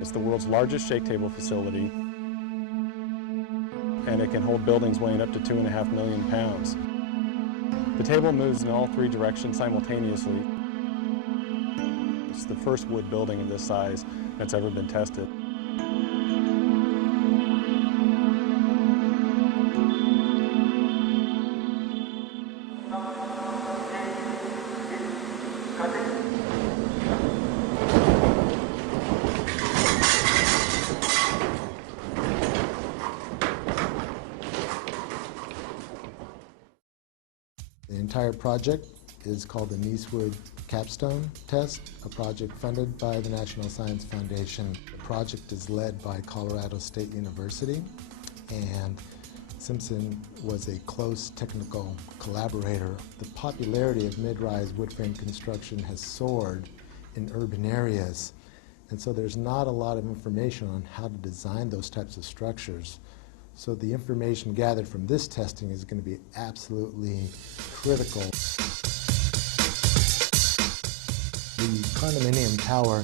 It's the world's largest shake table facility, and it can hold buildings weighing up to 2.5 million pounds. The table moves in all three directions simultaneously. It's the first wood building of this size that's ever been tested. The entire project is called the NEESWood Capstone Test, a project funded by the National Science Foundation. The project is led by Colorado State University, and Simpson was a close technical collaborator. The popularity of mid-rise wood frame construction has soared in urban areas, and so there's not a lot of information on how to design those types of structures. So the information gathered from this testing is going to be absolutely critical. The condominium tower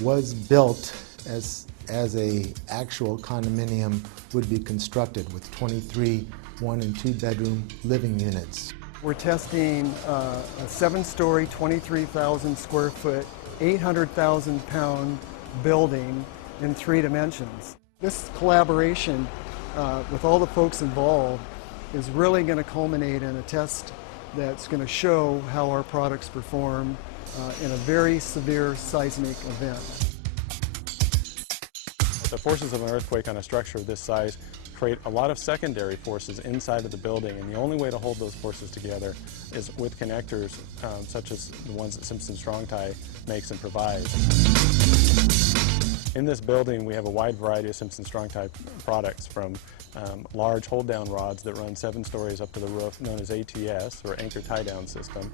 was built as a actual condominium would be constructed with 23 1- and 2-bedroom living units. We're testing a 7-story, 23,000 square foot, 800,000 pound building in 3 dimensions. This collaboration with all the folks involved is really going to culminate in a test that's going to show how our products perform in a very severe seismic event. The forces of an earthquake on a structure of this size create a lot of secondary forces inside of the building, and the only way to hold those forces together is with connectors such as the ones that Simpson Strong-Tie makes and provides. In this building, we have a wide variety of Simpson Strong-Tie products, from large hold-down rods that run 7 stories up to the roof, known as ATS, or anchor tie-down system.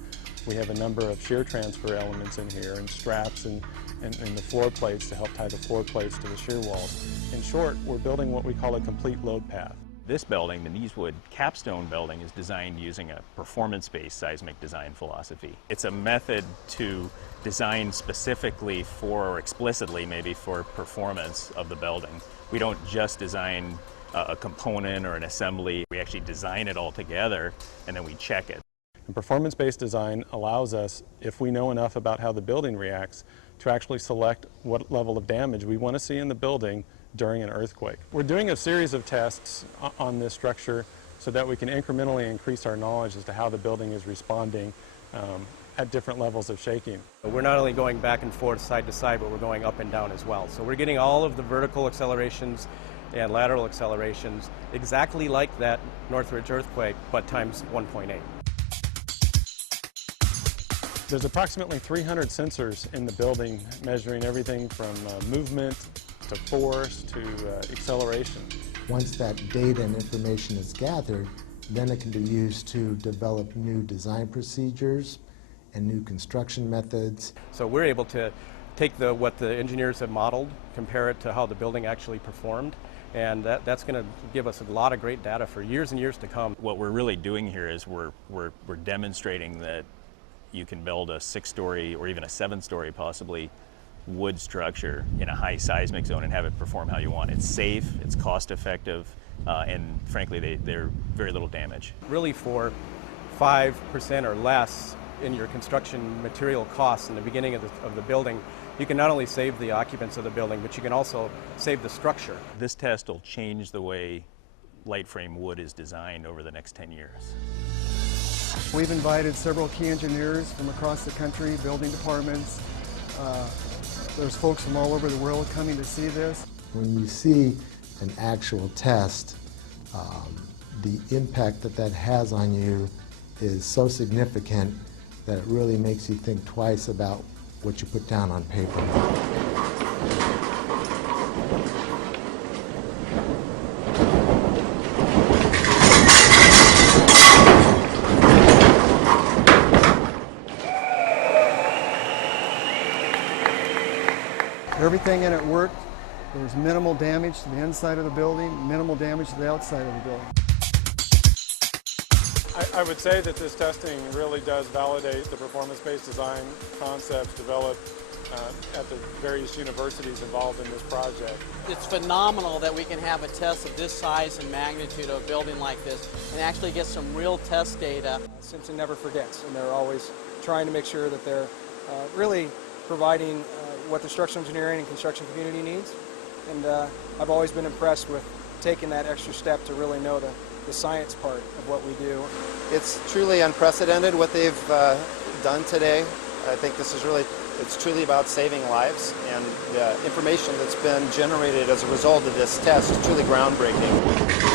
We have a number of shear transfer elements in here, and straps and the floor plates to help tie the floor plates to the shear walls. In short, we're building what we call a complete load path. This building, the NEESWood Capstone building, is designed using a performance-based seismic design philosophy. It's a method to design specifically for, or explicitly maybe, for performance of the building. We don't just design a component or an assembly. We actually design it all together and then we check it. And performance-based design allows us, if we know enough about how the building reacts, to actually select what level of damage we want to see in the building during an earthquake. We're doing a series of tests on this structure so that we can incrementally increase our knowledge as to how the building is responding at different levels of shaking. We're not only going back and forth, side to side, but we're going up and down as well. So we're getting all of the vertical accelerations and lateral accelerations exactly like that Northridge earthquake, but times 1.8. There's approximately 300 sensors in the building, measuring everything from movement to force to acceleration. Once that data and information is gathered, then it can be used to develop new design procedures and new construction methods. So we're able to take what the engineers have modeled, compare it to how the building actually performed, and that's going to give us a lot of great data for years and years to come. What we're really doing here is we're demonstrating that you can build a 6-story or even a 7-story possibly wood structure in a high seismic zone and have it perform how you want. It's safe, it's cost effective, and frankly they're very little damage. Really, for 5% or less in your construction material costs in the beginning of the building, you can not only save the occupants of the building, but you can also save the structure. This test will change the way light frame wood is designed over the next 10 years. We've invited several key engineers from across the country, building departments. There's folks from all over the world coming to see this. When you see an actual test, the impact that has on you is so significant that it really makes you think twice about what you put down on paper. Everything in it worked. There was minimal damage to the inside of the building, minimal damage to the outside of the building. I would say that this testing really does validate the performance-based design concepts developed at the various universities involved in this project. It's phenomenal that we can have a test of this size and magnitude of a building like this and actually get some real test data. Simpson never forgets, and they're always trying to make sure that they're really providing what the structural engineering and construction community needs. And I've always been impressed with taking that extra step to really know the science part of what we do. It's truly unprecedented what they've done today. I think this is it's truly about saving lives, and the information that's been generated as a result of this test is truly groundbreaking.